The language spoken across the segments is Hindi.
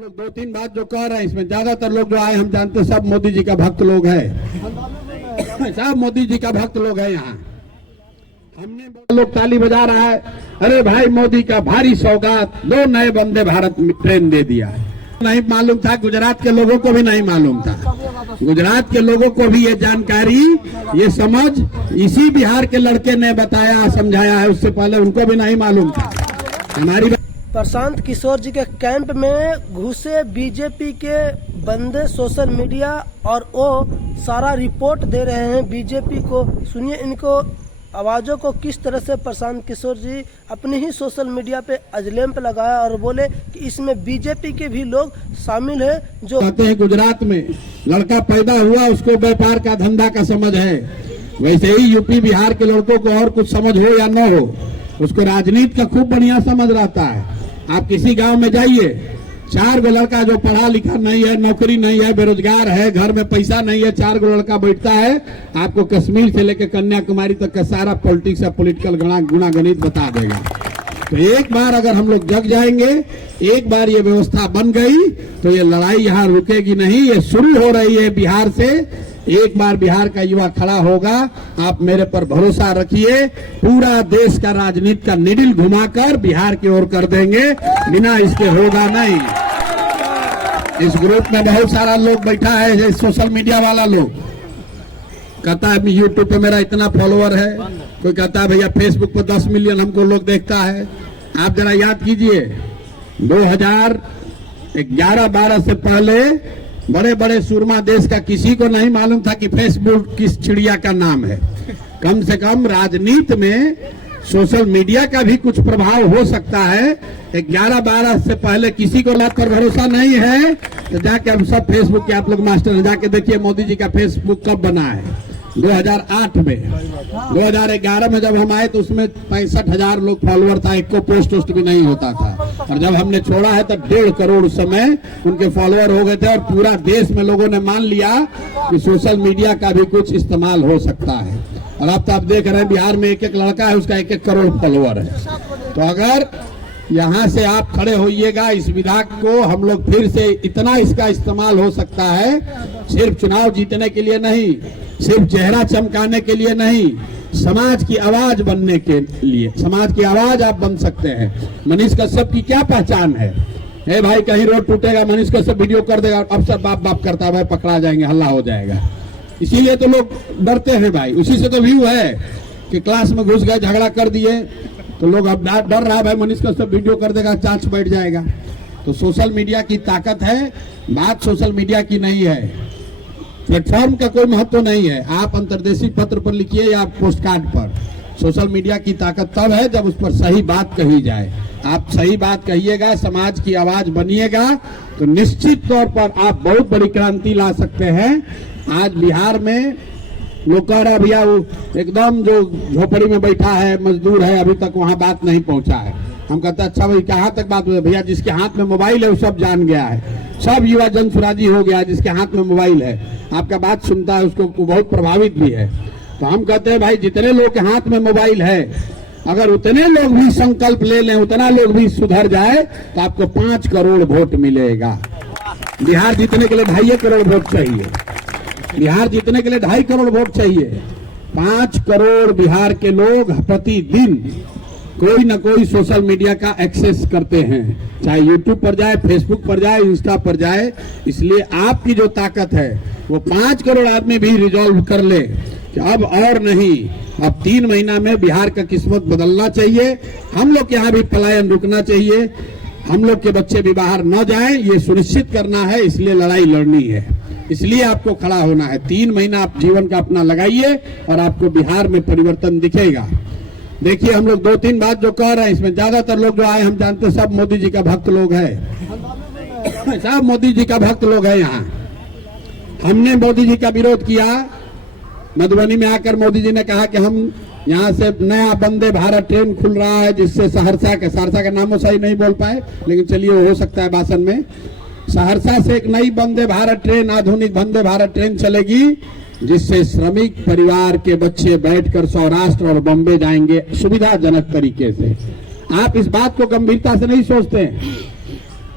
हम लोग 2-3 बात जो कह रहे हैं, इसमें ज्यादातर लोग जो आए हम जानते सब मोदी जी का भक्त लोग हैं, सब मोदी जी का भक्त लोग हैं। यहाँ हमने लोग ताली बजा रहा है, अरे भाई मोदी का भारी सौगात, 2 नए वंदे भारत ट्रेन दे दिया है। नहीं मालूम था, गुजरात के लोगों को भी नहीं मालूम था, गुजरात के लोगों को भी ये जानकारी, ये समझ इसी बिहार के लड़के ने बताया समझाया है, उससे पहले उनको भी नहीं मालूम था। हमारी प्रशांत किशोर जी के कैंप में घुसे बीजेपी के बंदे सोशल मीडिया और वो सारा रिपोर्ट दे रहे हैं बीजेपी को। सुनिए इनको आवाज़ों को, किस तरह से प्रशांत किशोर जी अपने ही सोशल मीडिया पे अजलेम पे लगाया और बोले कि इसमें बीजेपी के भी लोग शामिल है। जो कहते हैं गुजरात में लड़का पैदा हुआ उसको व्यापार का धंधा का समझ है, वैसे ही यूपी बिहार के लड़कों को और कुछ समझ हो या न हो, उसको राजनीति का खूब बढ़िया समझ रहता है। आप किसी गांव में जाइए, 4 गो लड़का जो पढ़ा लिखा नहीं है, नौकरी नहीं है, बेरोजगार है, घर में पैसा नहीं है, 4 गो लड़का बैठता है, आपको कश्मीर से लेकर कन्याकुमारी तक का सारा पॉलिटिक्स या पॉलिटिकल गुणा गणित बता देगा। तो एक बार अगर हम लोग जग जाएंगे, एक बार ये व्यवस्था बन गई तो ये लड़ाई यहाँ रुकेगी नहीं, ये शुरू हो रही है बिहार से। एक बार बिहार का युवा खड़ा होगा, आप मेरे पर भरोसा रखिए, पूरा देश का राजनीति का निडिल घुमाकर बिहार की ओर कर देंगे, बिना इसके होगा नहीं। इस ग्रुप में बहुत सारा लोग बैठा है, सोशल मीडिया वाला लोग कहता है यूट्यूब पे मेरा इतना फॉलोअर है, कोई कहता है भैया फेसबुक पर 10 मिलियन हमको लोग देखता है। आप जरा याद कीजिए, 2011-12 से पहले बड़े बड़े सूरमा देश का किसी को नहीं मालूम था कि फेसबुक किस चिड़िया का नाम है। कम से कम राजनीति में सोशल मीडिया का भी कुछ प्रभाव हो सकता है। 11-12 से पहले किसी को बात पर भरोसा नहीं है तो जाके हम सब फेसबुक के आप लोग मास्टर हैं, जाके देखिए मोदी जी का फेसबुक कब बना है, 2008 में। 2011 में जब हम आए तो उसमें 65,000 लोग फॉलोअर था, एक को पोस्ट भी नहीं होता था। और जब हमने छोड़ा है तो 1.5 करोड़ समय उनके फॉलोअर हो गए थे, और पूरा देश में लोगों ने मान लिया कि सोशल मीडिया का भी कुछ इस्तेमाल हो सकता है। और अब तो आप देख रहे हैं बिहार में एक लड़का है, उसका 1 करोड़ फॉलोअर है। तो अगर यहाँ से आप खड़े होइएगा, इस विधायक को हम लोग फिर से इतना इसका इस्तेमाल हो सकता है, सिर्फ चुनाव जीतने के लिए नहीं, सिर्फ चेहरा चमकाने के लिए नहीं, समाज की आवाज बनने के लिए। समाज की आवाज आप बन सकते हैं। मनीष कश्यप की क्या पहचान है? हे भाई कहीं रोड टूटेगा, मनीष कश्यप वीडियो कर देगा, अफसर बाप बाप करता है, भाई पकड़ा जाएंगे, हल्ला हो जाएगा। इसीलिए तो लोग डरते हैं भाई, उसी से तो व्यू है कि क्लास में घुस गए, झगड़ा कर दिए, तो लोग अब डर रहा है भाई मनीष कश्यप वीडियो कर देगा, चांस बैठ जाएगा। तो सोशल मीडिया की ताकत है, बात सोशल मीडिया की नहीं है, प्लेटफॉर्म का कोई महत्व नहीं है। आप अंतर्देशीय पत्र पर लिखिए या पोस्ट कार्ड पर, सोशल मीडिया की ताकत तब है जब उस पर सही बात कही जाए। आप सही बात कहिएगा, समाज की आवाज बनिएगा, तो निश्चित तौर पर आप बहुत बड़ी क्रांति ला सकते हैं। आज बिहार में लोग कह रहे भैया वो एकदम जो झोपड़ी में बैठा है, मजदूर है, अभी तक वहां बात नहीं पहुंचा है। हम कहते हैं अच्छा भाई कहाँ तक बात हुई? भैया जिसके हाथ में मोबाइल है वो सब जान गया है, सब युवा जन सुराजी हो गया, जिसके हाथ में मोबाइल है आपका बात सुनता है, उसको बहुत प्रभावित भी है। तो हम कहते हैं भाई जितने लोग के हाथ में मोबाइल है, अगर उतने लोग भी संकल्प ले लें, उतना लोग भी सुधर जाए, तो आपको 5 करोड़ वोट मिलेगा। बिहार जीतने के लिए 2.5 करोड़ वोट चाहिए, बिहार जीतने के लिए 2.5 करोड़ वोट चाहिए। 5 करोड़ बिहार के लोग प्रतिदिन कोई न कोई सोशल मीडिया का एक्सेस करते हैं, चाहे यूट्यूब पर जाए, फेसबुक पर जाए, इंस्टा पर जाए। इसलिए आपकी जो ताकत है वो 5 करोड़ आदमी भी रिजॉल्व कर ले कि अब और नहीं, अब 3 महीना में बिहार का किस्मत बदलना चाहिए। हम लोग के यहाँ भी पलायन रुकना चाहिए, हम लोग के बच्चे भी बाहर न जाएं, ये सुनिश्चित करना है। इसलिए लड़ाई लड़नी है, इसलिए आपको खड़ा होना है। 3 महीना आप जीवन का अपना लगाइए और आपको बिहार में परिवर्तन दिखेगा। देखिए हम लोग 2-3 बात जो कह रहे हैं, इसमें ज्यादातर लोग जो आए हम जानते सब मोदी जी का भक्त लोग हैं, सब मोदी जी का भक्त लोग हैं। यहाँ हमने मोदी जी का विरोध किया, मधुबनी में आकर मोदी जी ने कहा कि हम यहाँ से नया वंदे भारत ट्रेन खुल रहा है, जिससे सहरसा का नामो सही नहीं बोल पाए, लेकिन चलिए वो हो सकता है भाषण में। सहरसा से एक नई वंदे भारत ट्रेन, आधुनिक वंदे भारत ट्रेन चलेगी, जिससे श्रमिक परिवार के बच्चे बैठकर सौराष्ट्र और बॉम्बे जाएंगे सुविधाजनक तरीके से। आप इस बात को गंभीरता से नहीं सोचते हैं।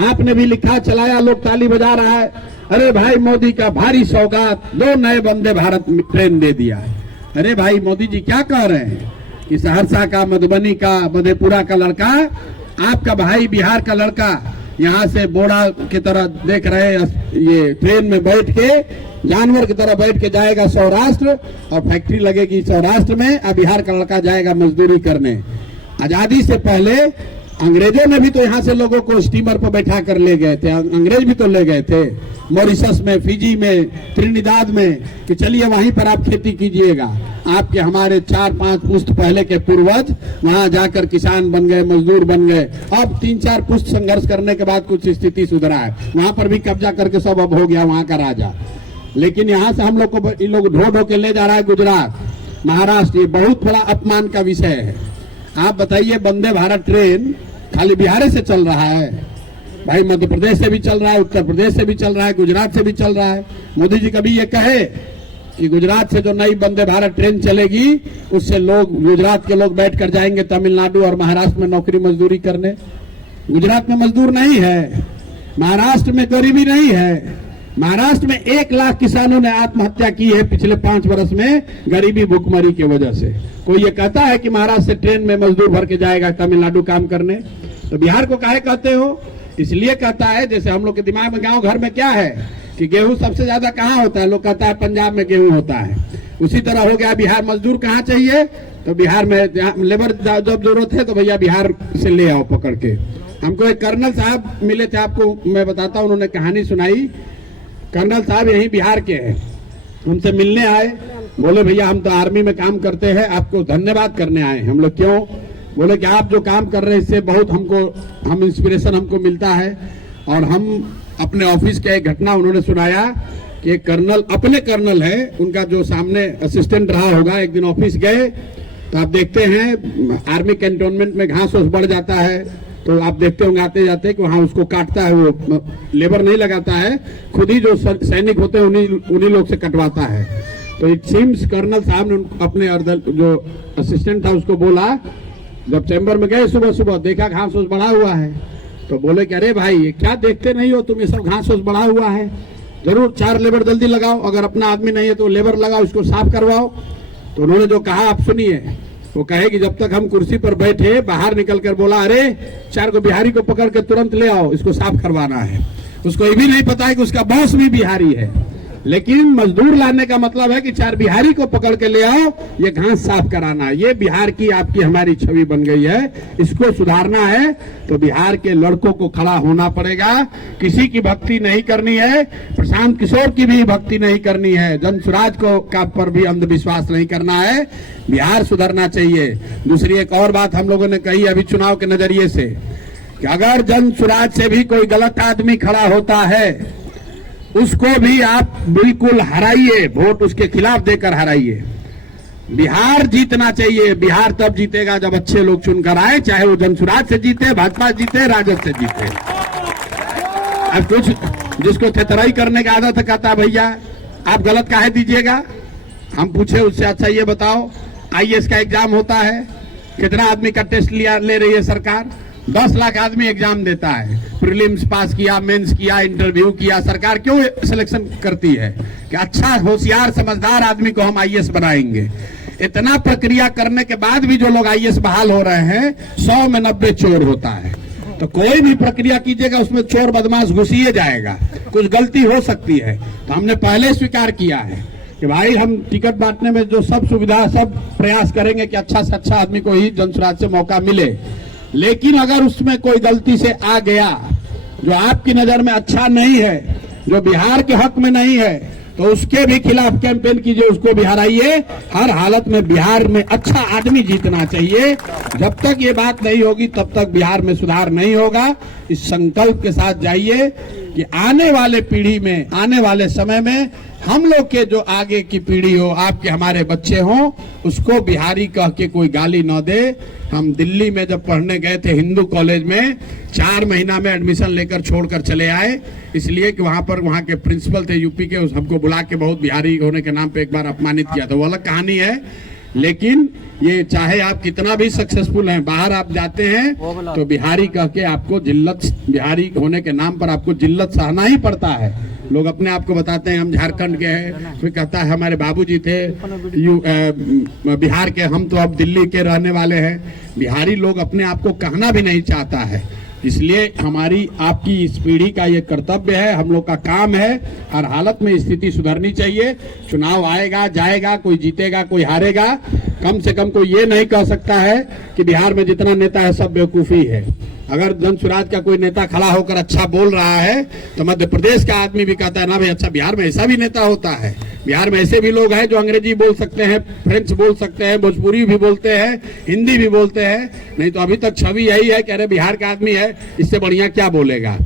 आपने भी लिखा, चलाया, लोग ताली बजा रहा है। अरे भाई मोदी का भारी सौगात, 2 नए वंदे भारत ट्रेन दे दिया है। अरे भाई मोदी जी क्या कह रहे हैं कि सहरसा का, मधुबनी का, मधेपुरा का लड़का, आपका भाई बिहार का लड़का यहाँ से बोरा की तरह देख रहे ये ट्रेन में बैठ के, जानवर की तरह बैठ के जाएगा सौराष्ट्र, और फैक्ट्री लगेगी सौराष्ट्र में, और बिहार का लड़का जाएगा मजदूरी करने। आजादी से पहले अंग्रेजों ने भी तो यहाँ से लोगों को स्टीमर पर बैठा कर ले गए थे, अंग्रेज भी तो ले गए थे मॉरिशस में, फिजी में, त्रिनिदाद में, कि चलिए वहीं पर आप खेती कीजिएगा। आपके हमारे 4-5 पुश्त पहले के पूर्वज वहां जाकर किसान बन गए, मजदूर बन गए। अब 3-4 पुश्त संघर्ष करने के बाद कुछ स्थिति सुधरा है, वहां पर भी कब्जा करके सब अब हो गया वहां का राजा। लेकिन यहाँ से हम लोग को इन लोग ढो ढो के ले जा रहा है गुजरात, महाराष्ट्र। ये बहुत बड़ा अपमान का विषय है। आप बताइए, वंदे भारत ट्रेन खाली बिहार से चल रहा है भाई, मध्य प्रदेश से भी चल रहा है, उत्तर प्रदेश से भी चल रहा है, गुजरात से भी चल रहा है। मोदी जी कभी ये कहे कि गुजरात से जो नई वंदे भारत ट्रेन चलेगी उससे लोग, गुजरात के लोग बैठ कर जाएंगे तमिलनाडु और महाराष्ट्र में नौकरी मजदूरी करने? गुजरात में मजदूर नहीं है, महाराष्ट्र में गरीबी नहीं है। महाराष्ट्र में 1 लाख किसानों ने आत्महत्या की है पिछले 5 वर्ष में, गरीबी भूखमरी की वजह से। कोई ये कहता है कि महाराष्ट्र से ट्रेन में मजदूर भर के जाएगा तमिलनाडु काम करने? तो बिहार को काहे कहते हो? इसलिए कहता है, जैसे हम लोग के दिमाग में गांव घर में क्या है कि गेहूं सबसे ज्यादा कहाँ होता है, लोग कहता है पंजाब में गेहूं होता है। उसी तरह हो गया बिहार, मजदूर कहाँ चाहिए तो बिहार में, लेबर जब जरूरत है तो भैया बिहार से ले आओ पकड़ के। हमको एक कर्नल साहब मिले थे, आपको मैं बताता हूँ, उन्होंने कहानी सुनाई। कर्नल साहब यही बिहार के हैं, हमसे मिलने आए, बोले भैया हम तो आर्मी में काम करते हैं, आपको धन्यवाद करने आए। हम लोग क्यों? बोले कि आप जो काम कर रहे हैं इससे बहुत हम इंस्पिरेशन हमको मिलता है। और हम अपने ऑफिस के एक घटना उन्होंने सुनाया कि एक कर्नल, अपने कर्नल है, उनका जो सामने असिस्टेंट रहा होगा, एक दिन ऑफिस गए तो आप देखते हैं आर्मी कैंटोनमेंट में घास वास बढ़ जाता है, तो आप देखते होंगे आते जाते कि वहां उसको काटता है, वो लेबर नहीं लगाता है, खुद ही जो सैनिक होते हैं उन्हीं लोग से कटवाता है। तो इट सीम्स कर्नल साहब ने अपने जो असिस्टेंट था उसको बोला, जब चैम्बर में गए सुबह सुबह, देखा घास वास बढ़ा हुआ है, तो बोले कि अरे भाई ये क्या देखते नहीं हो तुम, ये सब घास वास बढ़ा हुआ है, जरूर 4 लेबर जल्दी लगाओ, अगर अपना आदमी नहीं है तो लेबर लगाओ, इसको साफ करवाओ। तो उन्होंने जो कहा आप सुनिए, वो कहे कि जब तक हम कुर्सी पर बैठे, बाहर निकल कर बोला, अरे 4 को बिहारी को पकड़ के तुरंत ले आओ, इसको साफ करवाना है। उसको ये भी नहीं पता है कि उसका बॉस भी बिहारी है, लेकिन मजदूर लाने का मतलब है कि 4 बिहारी को पकड़ के ले आओ, ये घास साफ कराना। ये बिहार की आपकी हमारी छवि बन गई है, इसको सुधारना है तो बिहार के लड़कों को खड़ा होना पड़ेगा। किसी की भक्ति नहीं करनी है, प्रशांत किशोर की भी भक्ति नहीं करनी है, जनसुराज को का पर भी अंधविश्वास नहीं करना है। बिहार सुधरना चाहिए। दूसरी एक और बात हम लोगों ने कही अभी चुनाव के नजरिए से, कि अगर जनसुराज से भी कोई गलत आदमी खड़ा होता है उसको भी आप बिल्कुल हराइए, वोट उसके खिलाफ देकर हराइए। बिहार जीतना चाहिए। बिहार तब जीतेगा जब अच्छे लोग चुनकर आए, चाहे वो जनसुराज से जीते, भाजपा जीते, राजद से जीते। अब कुछ जिसको थेतराई करने की आदत है कहता है भैया आप गलत काहे दीजिएगा। हम पूछे उससे, अच्छा ये बताओ आईएएस का एग्जाम होता है, कितना आदमी का टेस्ट ले रही है सरकार? 10 लाख आदमी एग्जाम देता है, प्रीलिम्स पास किया, मेंस किया, इंटरव्यू किया। सरकार क्यों सिलेक्शन करती है कि अच्छा होशियार समझदार आदमी को हम आईएएस बनाएंगे। इतना प्रक्रिया करने के बाद भी जो लोग आईएएस बहाल हो रहे हैं, 100 में 90 चोर होता है। तो कोई भी प्रक्रिया कीजिएगा उसमें चोर बदमाश घुसिए जाएगा, कुछ गलती हो सकती है। तो हमने पहले स्वीकार किया है कि भाई हम टिकट बांटने में जो सब सुविधा, सब प्रयास करेंगे कि अच्छा से अच्छा आदमी को ही जनसुराज से मौका मिले। लेकिन अगर उसमें कोई गलती से आ गया जो आपकी नजर में अच्छा नहीं है, जो बिहार के हक में नहीं है, तो उसके भी खिलाफ कैंपेन कीजिए, उसको भी हराइए। हर हालत में बिहार में अच्छा आदमी जीतना चाहिए। जब तक ये बात नहीं होगी तब तक बिहार में सुधार नहीं होगा। इस संकल्प के साथ जाइए कि आने वाले पीढ़ी में, आने वाले समय में हम लोग के जो आगे की पीढ़ी हो, आपके हमारे बच्चे हों, उसको बिहारी कह के कोई गाली न दे। हम दिल्ली में जब पढ़ने गए थे हिंदू कॉलेज में, 4 महीना में एडमिशन लेकर छोड़कर चले आए, इसलिए कि वहां पर वहां के प्रिंसिपल थे यूपी के, हमको बुला के बहुत बिहारी होने के नाम पे एक बार अपमानित किया था। वो अलग कहानी है। लेकिन ये चाहे आप कितना भी सक्सेसफुल हैं, बाहर आप जाते हैं तो बिहारी कह के आपको जिल्लत, बिहारी होने के नाम पर आपको जिल्लत सहना ही पड़ता है। लोग अपने आप को बताते हैं हम झारखंड के हैं, फिर कहता है हमारे बाबूजी थे बिहार के, हम तो अब दिल्ली के रहने वाले हैं। बिहारी लोग अपने आप को कहना भी नहीं चाहता है। इसलिए हमारी आपकी इस पीढ़ी का ये कर्तव्य है, हम लोग का काम है, हर हालत में स्थिति सुधरनी चाहिए। चुनाव आएगा जाएगा, कोई जीतेगा कोई हारेगा, कम से कम कोई ये नहीं कह सकता है कि बिहार में जितना नेता है सब बेवकूफी है। अगर जन स्वराज का कोई नेता खड़ा होकर अच्छा बोल रहा है तो मध्य प्रदेश का आदमी भी कहता है ना भाई अच्छा, बिहार में ऐसा भी नेता होता है। बिहार में ऐसे भी लोग हैं जो अंग्रेजी बोल सकते हैं, फ्रेंच बोल सकते हैं, भोजपुरी भी बोलते हैं, हिंदी भी बोलते हैं। नहीं तो अभी तक छवि यही है कि अरे बिहार का आदमी है, इससे बढ़िया क्या बोलेगा।